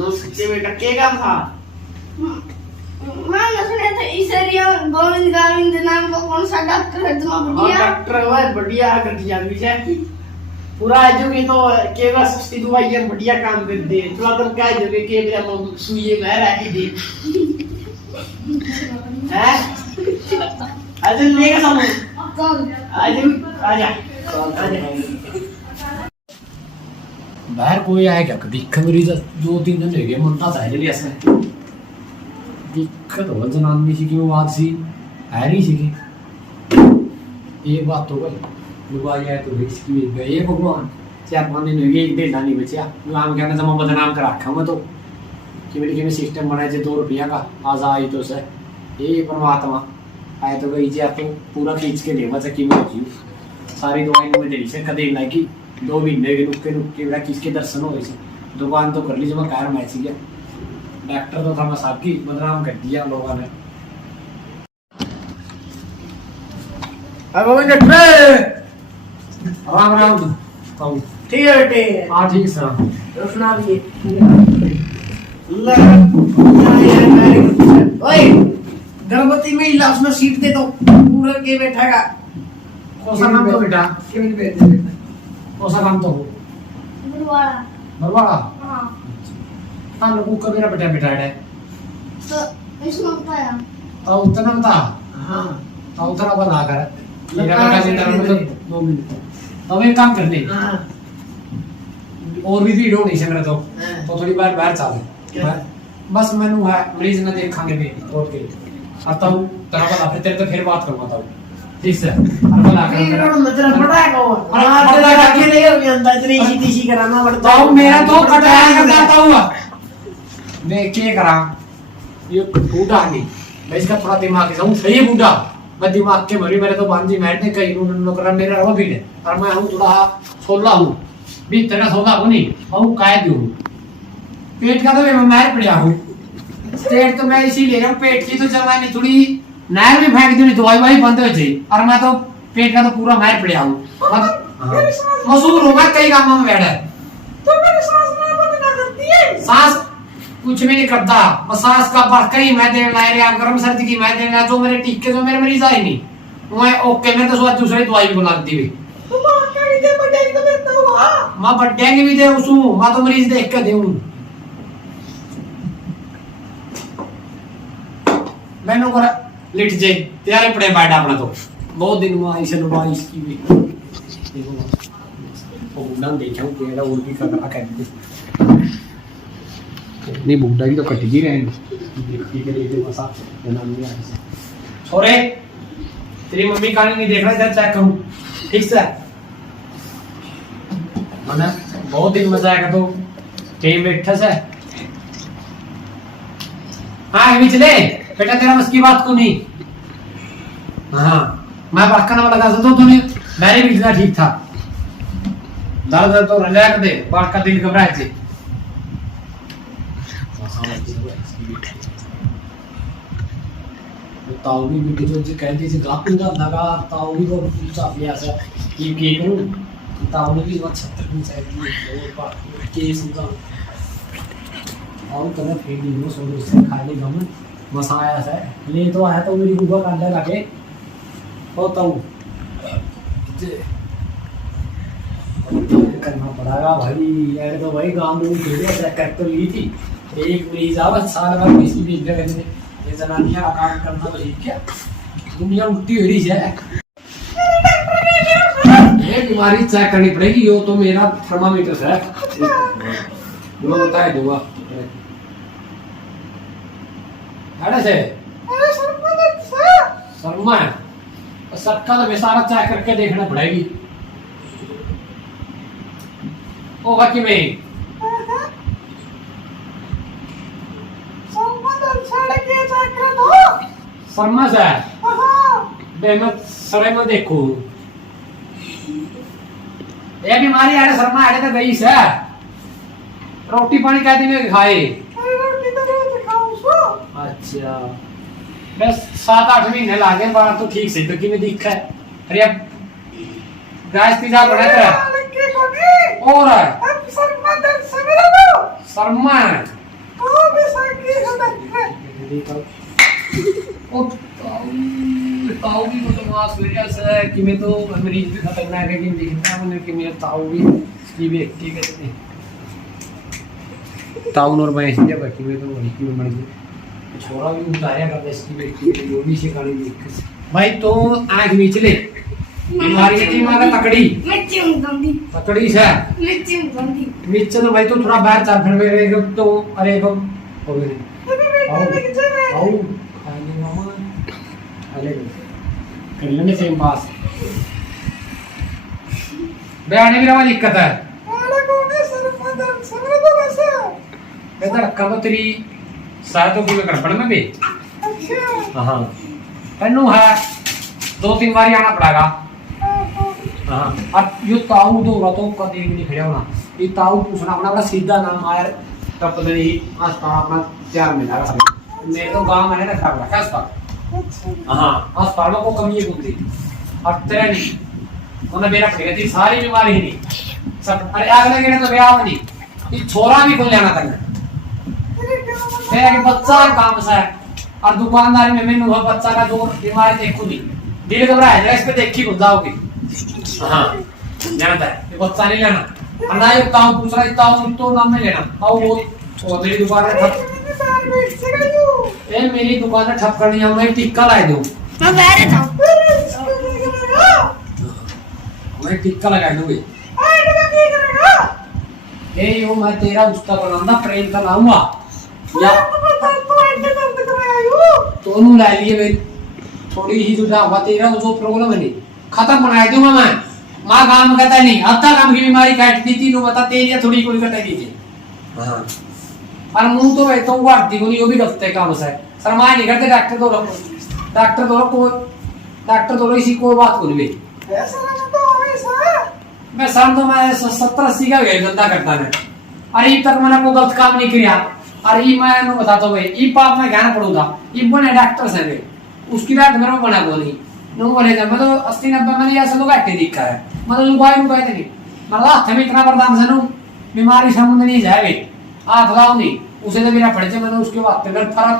जो सच्चे में टक्के का था। मैंने सुना था इस एरिया में गोविंद नाम का कौन सा डॉक्टर है जो बढ़िया डॉक्टर है, बढ़िया घटिया भी है पूरा जो की तो केवल सस्ती दवाई है, बढ़िया काम करते हैं। तो तुम क्या जो के हम सुई में रह के दे हैं आज लेगा समझ आज आजा बाहर कोई आया क्या दिख मेरी 2-3 दिन रह गए मनता था जल्दी ऐसे दिक्कत हो जनानी सी की बात सी है नहीं सी की एक बात तो भाई लुगाई है तो इसकी भी गए ये भगवान 4-5 दिन हो गए एक दिन नहीं बचा नाम कहना जमा बदनाम कर रखा मैं तो कि मेरी के सिस्टम बनाए थे 2 रुपया का आज आई तो से ये परमात्मा आए तो गई जी आप पूरा खींच के ले बचा की मैं सारी दवाई में दे से कदे लागी 2 महीने के रुक के किसके दर्शन हो गए दुकान तो कर ली जब कार मैच गया डॉक्टर तो था मैं साहब की बदनाम कर दिया लोगों ने। अब डॉक्टर राम राम तो ठीक है बेटे। हाँ ठीक सर तो सुना भी ओए गर्भवती महिला उसमें सीट दे तो पूरा के बैठेगा कौन सा नाम तो बेटा केवल बेटे बेटा कौन सा नाम तो हो बरवाड़ा बरवाड़ा हां हाँ लोगों का मेरा बेटा बेटा है तो इसमें बताया तो उतना बता हाँ तो उतना बना कर मेरा बेटा जितना मतलब 2 मिनट तो एक काम करने हाँ और भी भीड़ होनी चाहिए मेरा तो थोड़ी बार बाहर चल बस मैंने है मरीज ना देखांगे भी रोड के आता हूँ तेरा बता फिर तेरे तो फिर बात करूँगा तो ठीक से और बता कर मतलब बड़ा है कौन हाँ तेरा अकेले हो गया अंदर इतनी सीधी कराना पड़ता तो मेरा तो कटाया कर जाता हुआ मैं क्या करा ये बूढ़ा नहीं मैं इसका थोड़ा दिमाग से हूँ सही बूढ़ा मैं दिमाग के मरी मेरे तो बांधी मैंने कहीं उन्होंने करा मेरा रो भी है और मैं हूँ थोड़ा सोला हूँ भी तेरा सोला हूँ नहीं हूँ कायद हूँ पेट का तो मैं मार पड़ा हूँ पेट तो मैं इसी ले रहा हूँ पेट की तो जमानी थोड़ी नहर भी फेंक दी दवाई वाई बंद हो जाए और मैं तो पेट का तो पूरा मार पड़ा हूँ मसूर होगा कई कामों में बैठा सांस कुछ भी नहीं करता सांस का बात कहीं मैं देने ला रहा गर्म सर्दी की मैं देने ला जो मेरे टीके जो मेरे मरीज आए नहीं मैं ओके मैं तो सुबह दूसरी दवाई भी बुला दी हुई मैं बड्डे की भी दे उसू मैं तो मरीज देख के दूं मैंने करा लिट जे तैयार पड़े बैठा अपना तो बहुत दिन में ऐसे लुबाई इसकी भी देखो वो बुढ़ा देखा हूं केड़ा और भी कर रहा है नहीं बुढ़ा की तो कट ही रहे देखी के लिए बसा जनानी आ छोरे तेरी मम्मी कहानी नहीं देख रहा इधर चेक करूं ठीक से मना बहुत दिन मजा आएगा तो कहीं बैठा से हाँ अभी चले बेटा तेरा बस की बात को नहीं हाँ मैं बात करने वाला था तो तूने मेरे भी इतना ठीक था दर्द तो रंजा कर दे बात का दिल घबराए थे ताऊ भी बेटी जो जी कहती थी गापूंगा लगा ताऊ भी को पूछा पिया से ये करूं ताऊ ने भी बहुत छत्तर में चाहिए और बात के समझा और कदर फेंक दी वो सोच से खाली गम मसाया से ले तो आया तो मेरी गुब्बा कांडा लगे ओ ताऊ करना पड़ेगा भाई यार तो भाई गांव में खेले चेक कर तो ली थी एक मरीज आवा साल भर किसी भी जगह में ये जनानियां काम करना तो क्या दुनिया उल्टी हो रही है ये बीमारी चेक करनी पड़ेगी यो तो मेरा थर्मामीटर है वो होता है दुआ अरे से शर्मा है सबका तो सारा चेक करके देखना पड़ेगी ओ बाकी में शर्मा से मैं सरे में देखू ये बीमारी आड़े शर्मा आड़े तो गई से रोटी पानी कहते हैं खाए अच्छा बस 7-8 महीने लागे बाहर तो ठीक से तो कि में दिखा है अरे अब गाइस पिज्जा बना तेरा और शर्मा ओ ताऊ भी मतलब वहाँ सीरियस है कि मैं तो मरीज भी खतरनाक है कि देखना मैंने कि मेरा ताऊ भी इसकी भी एक्टिव है ताऊ और मैं इसलिए बाकी में तो वही की मर गई छोरा भी उतारिया करता इसकी भी एक्टिव वो भी से गाड़ी देख भाई तो आँख नीचले बीमारी की मारा तकड़ी मिर्ची गंदी तकड़ी से मिर्ची गंदी नीचे तो भाई तो थोड़ा बाहर चार फिर में रहेगा तो अरे बम हो गए आओ खाने मामा अरे कर लेंगे सेम पास बैठने की रवा दिक्कत है बेटा कब तेरी सातों की गड़बड़ में भी हाँ पन्नू है 2-3 बार आना पड़ेगा हाँ अब यो ताऊ दो रतों का देख नहीं खड़ा होना ये ताऊ पूछना अपना बड़ा सीधा नाम आया तब तो नहीं अस्पताल अपना 4 मिला मेरे तो गांव में रखा हुआ है अस्पताल हाँ अस्पतालों को कमी है होती अब तेरा नहीं उन्हें मेरा पड़ेगा थी सारी बीमारी ही नहीं सब अरे अगले गेड़े तो ब्याह नहीं ये छोरा भी खोल लेना था मेरा बच्चा काम सा है और दुकानदारी में मैंने वह बच्चा का जो बीमारी देखू नहीं दिल घबराए जरा इस पे देखी खुद जाओगे हाँ जानता है ये बच्चा नहीं लेना और ना ये ताऊ पूछ रहा है ताऊ तो नाम में लेना ताऊ वो मेरी दुकान है ठप मेरी दुकान है ठप करनी है मैं टिक्का ला दूं मैं बाहर जाऊं मैं टिक्का लगा दूंगी ये यो मैं तेरा उसका बनाऊंगा प्रेम का लाऊंगा या तो नू ला लिए भाई थोड़ी ही जुटा हुआ तेरा जो प्रॉब्लम है नहीं खत्म बना दूंगा मैं माँ काम कहता नहीं अब तक काम की बीमारी काटती थी नो बता तेरी थोड़ी कोई कटेगी थी हाँ और मुंह तो भाई तो वाटती को नहीं वो भी डरते काम से शर्मा नहीं करते डॉक्टर तो इसी कोई बात को नहीं मैं शर्म तो मैं 70-80 का गंदा करता है अरे तक मैंने को गलत काम नहीं किया अरे ये मैं नो बताता हूँ भाई ये पाप में ज्ञान पड़ूंगा ये बने डॉक्टर से वे उसकी बात मेरे को बना बोली नो बोले जब मैं तो 80-90 मैंने ऐसा तो बैठे दिखा है मतलब लुगाई नहीं मतलब हाथ में इतना बर्दाश्त है नो बीमारी समुद्र नहीं जाए हाथ लगाओ नहीं उसे तो मेरा पड़े मैंने उसके बाद फिर फर्क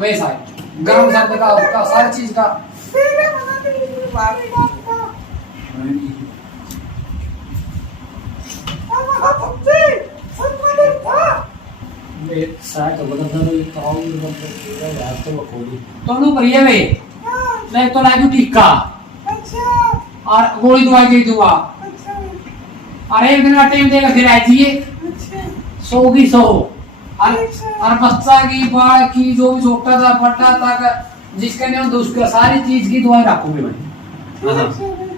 वैसा है गर्म सर्द का उसका सारी चीज का शायद तो बदलता तो ताऊ यार तो खोली तो नो करिए वे मैं तो लाजू टिक्का और गोली दवाई दे दूंगा अरे एक दिन का टाइम देगा फिर आई थी 100 की 100 और बच्चा की बाल की जो भी छोटा था फटा था जिसके ने उसका सारी चीज की दवाई रखूंगी मैं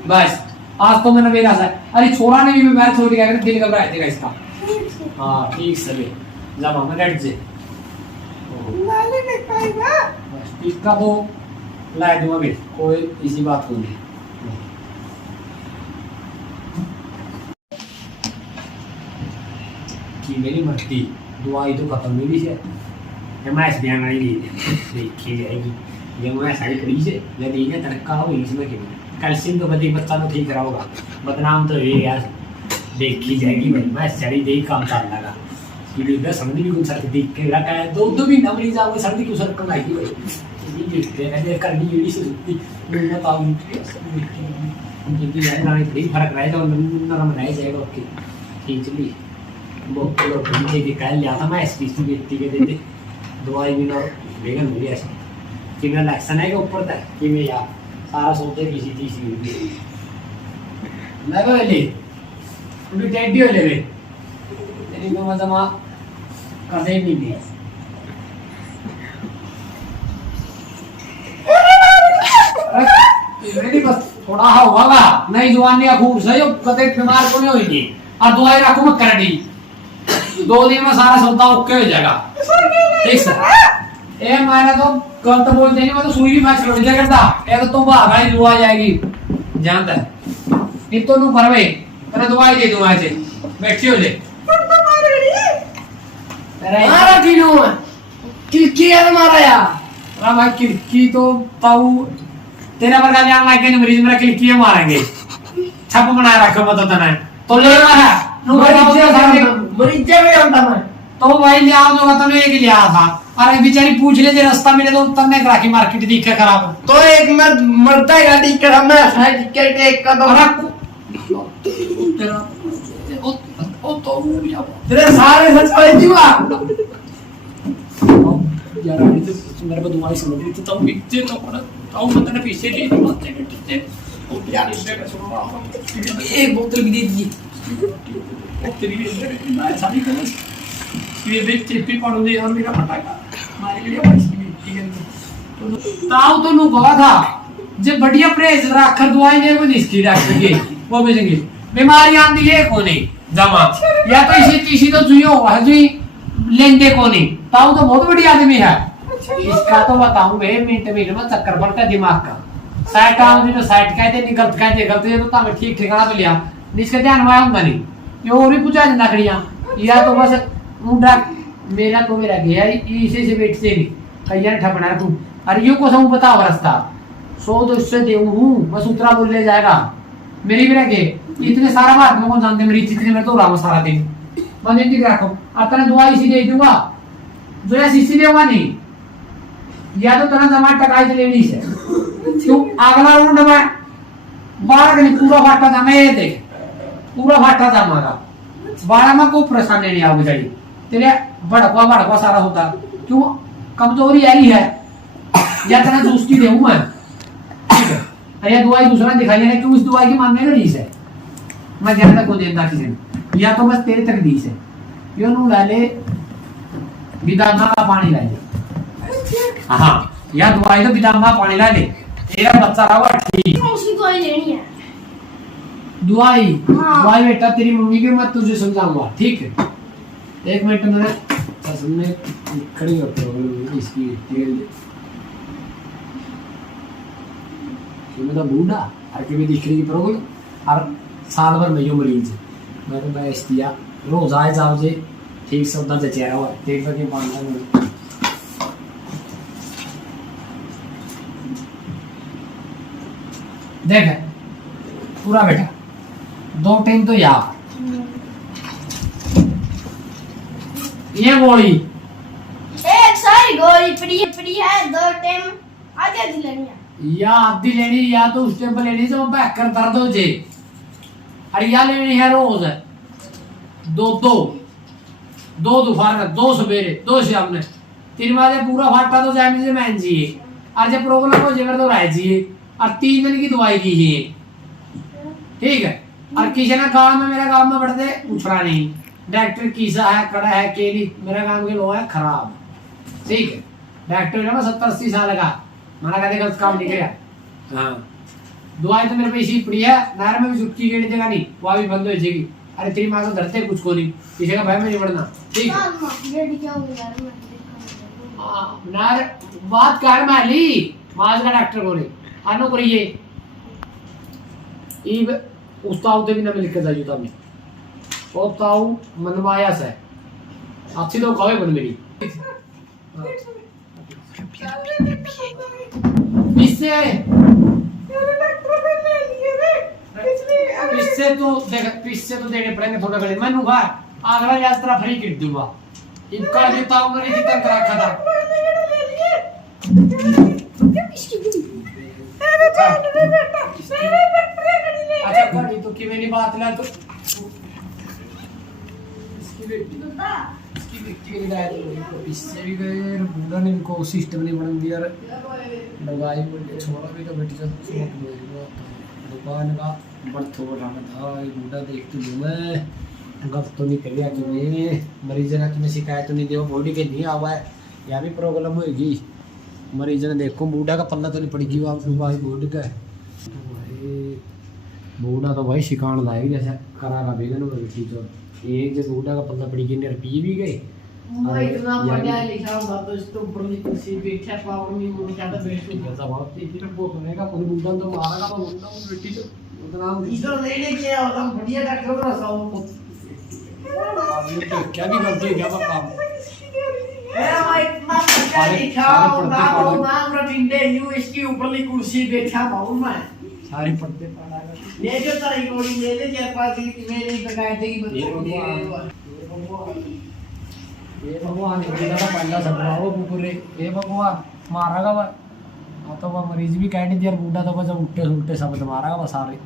बस आज तो मैंने मेरा सा अरे छोरा ने भी मैं छोड़ दिया दिल घबराए थे इसका हाँ ठीक सभी जब हम रेड से इसका तो ला दूंगा मैं कोई इसी बात को नहीं कि मेरी मर्जी दवाई तो खत्म हुई है मैं इस बयान आई देखी जाएगी ये मैं सारी खड़ी से यदि ये तड़का हो इसमें क्यों कैल्शियम तो बदी बच्चा तो ठीक रहा होगा बदनाम तो ये यार देखी जाएगी भाई मैं चली दे काम चल लगा कि सर्दी भी कुछ सर्दी देख के रखा है दो भी ना मरीज आओगे सर्दी क्यों सर कम आएगी भाई ये देखते हैं ऐसे करनी यूडी से मैं बताऊं क्योंकि यार बड़ी फर्क रहेगा और नरम रह जाएगा ओके ठीक चलिए बहुत लोग मुझे के कल लिया था मैं एसपीसी व्यक्ति के देते दवाई भी ना वेगन हो गया ऐसे कि मेरा लक्षण है कि ऊपर तक कि मैं यार सारा सोचते किसी चीज की मैं को ले उनकी टेडी हो ले रे तेरी को मजा मा कदे नहीं दे मेरी बस थोड़ा होगा नहीं जवानी का खूब सही कदे बीमार को नहीं होगी और दवाई रखो मत कर दी 2 दिन में सारा सौदा ओके हो जाएगा ठीक सर ए मैंने तो गलत बोल देनी मैं तो सुई भी मैच छोड़ दिया करता ये तो तुम भागा ही दुआ जाएगी जानता है ये तो नु परवे तेरे दवाई दे दूंगा ऐसे बैठियो ले मारा किलो किलकी है मारा यार अरे भाई किलकी तो ताऊ तेरा वर्गा जान लाके ने मरीज मेरा किलकी मारेंगे छप बना रखो मत तो ना तो ले मारा नु मरीज में जानता मैं तो भाई ले आओ तो तुमने एक लिया था। अरे बेचारी पूछ ले रास्ता मिले तो तन्ने करा की मार्केट दिख के खराब। तो एक मैं मरता है गाड़ी करा मैं है टिकट एक कदम तेरा ओ तो तेरे सारे सच पड़े जुआ यार अभी तो मेरे को दुआई सुन रही थी तो पीछे तो पड़ा तो मतलब पीछे ले बातें करते ओ यार एक बोतल भी दे दीजिए तेरी मैं सारी कर ये देख चिप्पी पड़ गई और मेरा फटाका मारे लिए ठीक है ताऊ तो नु कहा था जे बढ़िया प्रेस रखकर दवाई दे वो निस्की डॉक्टर के वो भेजेंगे बीमारी आंदी है कोनी जमा या तो इसी तीसी तो जुयो हजुई लेंदे कोनी ताऊ तो बहुत बढ़िया आदमी है इसका तो बताऊं मैं मिनट में चक्कर पड़ता दिमाग का साइड आउंदी तो साइड कहते नहीं गलत कहते गलत ये तो तामे ठीक ठिकाना पे लिया इसका ध्यान में आऊंगा नहीं ये और भी पूछा जंदा खड़िया या तो बस मुंडा मेरा तो मेरा गया इसे से बैठ से कहिया ठपना तू अरे यो को सब बताओ रास्ता 100 200 देऊं हूं बस उतरा बोल ले जाएगा मेरी भी रखे इतने सारा बात मैं कौन जानते मेरी जितने में तो राम सारा दिन बंदे नहीं रखो अतने दुआ इसी दे दूंगा जो या सीसी देगा नहीं या तो तना जमा टकाई से लेनी है तू अगला राउंड में 12 के पूरा फाटा था मैं देख पूरा फाटा था हमारा 12 में कोई परेशानी नहीं आओगी जाई तेरे भड़कवा सारा होता क्यों कमजोरी आ रही है या तना जूस की देऊं मैं ठीक है अरे दवाई दूसरा दिखाई है क्यों इस दवाई की मानने का रीस है मैं ज्यादा को देता किसी या तो बस तेरे तक दीस है यो नु लाले बिदामा का पानी ला ले हां या दवाई तो बिदामा पानी ला ले तेरा बच्चा रहा ठीक उसकी दवाई लेनी है दवाई हाँ। दवाई बेटा तेरी मम्मी के मैं तुझे समझाऊंगा ठीक है एक मिनट मैंने सुनने खड़ी हो प्रॉब्लम इसकी तेल मेरा बूढ़ा हर के भी दिख रही प्रॉब्लम और साल भर में यो मरीज मैं तो बैस दिया रोज आए जाओ जे ठीक से उतना जचेरा हुआ देख सके पाना में देख पूरा बेटा 2 टाइम तो यार ये गोली एक सारी गोली पड़ी है 2 टाइम आगे दी लेनी है या आधी लेनी या तो उस टाइम पर लेनी जो बैक कर दर्द हो जे अरे या लेनी है रोज 2 दोपहर में 2 सवेरे 2 शाम में 3 बजे पूरा फाटा तो जाने से मैं जी और जब प्रॉब्लम हो जाए तो राय जी और 3 दिन की दवाई की है ठीक है और किसी ना गांव में मेरा गांव में बढ़ते पूछना नहीं डॉक्टर कीसा है कड़ा है केली मेरा गांव के लोग है खराब ठीक है डॉक्टर है ना 70-80 साल का मना कहते गलत काम नहीं किया हाँ दवाई तो मेरे पे इसी पड़ी है नार में भी छुट्टी के जगह नहीं वो भी बंद हो जाएगी अरे तेरी माँ तो डरते कुछ को नहीं किसी का भय में नहीं पड़ना ठीक है नार बात कर माली माज का डॉक्टर को नहीं आनो करिए इब उस्ताव ते भी ना मिल के जाइयो तब उस्ताव मनमाया से अच्छी तो खावे बन मेरी इससे पिससे तो देने पड़ेंगे थोड़ा घड़ी मैं नुगा अगला यात्रा फ्री कर दूंगा इनका देता हूं मेरी कितना रखा था अच्छा कभी तो कि मेरी बात ना तो इसकी बेटी के लिए तो इससे भी गए बूढ़ा ने इनको सिस्टम नहीं बना दिया दवाई बोल छोड़ा भी तो बेटी से दुकान का बर्थ हो रहा था ये बूढ़ा देख तो मैं गलत तो नहीं कर लिया तुम्हें मरीज ने तुम्हें शिकायत नहीं दिया बॉडी के नहीं आवा है या भी प्रॉब्लम होगी मरीज ने देखो बूढ़ा का पल्ला तो नहीं पड़ेगी आप भाई बूढ़ का बूढ़ा तो भाई शिकान लाएगी जैसे करा का बेगन हो गई तो एक जब बूढ़ा का पल्ला पड़ी गई पी भी गए मैं इतना पढ़ा लिखा होगा तो इसको ऊपर की कुर्सी पे क्या पावर नहीं मुझे क्या तो बैठ गया जैसा बहुत थी फिर वो सुनेगा कोई बूढ़ा तो मारेगा तो बूढ़ा वो बेटी तो उतना इधर लेने क्या होता बढ़िया डॉक्टर का सब क्या भी करते हैं क्या पता मैं इतना पढ़ा लिखा होगा वो नाम रटिंडे यू इसकी ऊपर की कुर्सी बैठा हूं मैं सारी पढ़ते पढ़ा ले जो तारी गोली ले ले जय पाजी मेरी बकायदे की बंदी ये भगवान इनका तो पहला सपना वो पूरे ये भगवान मारेगा वह तो वह मरीज भी कह नहीं दिया बूढ़ा तो बस उल्टे उल्टे शब्द मारेगा बस सारे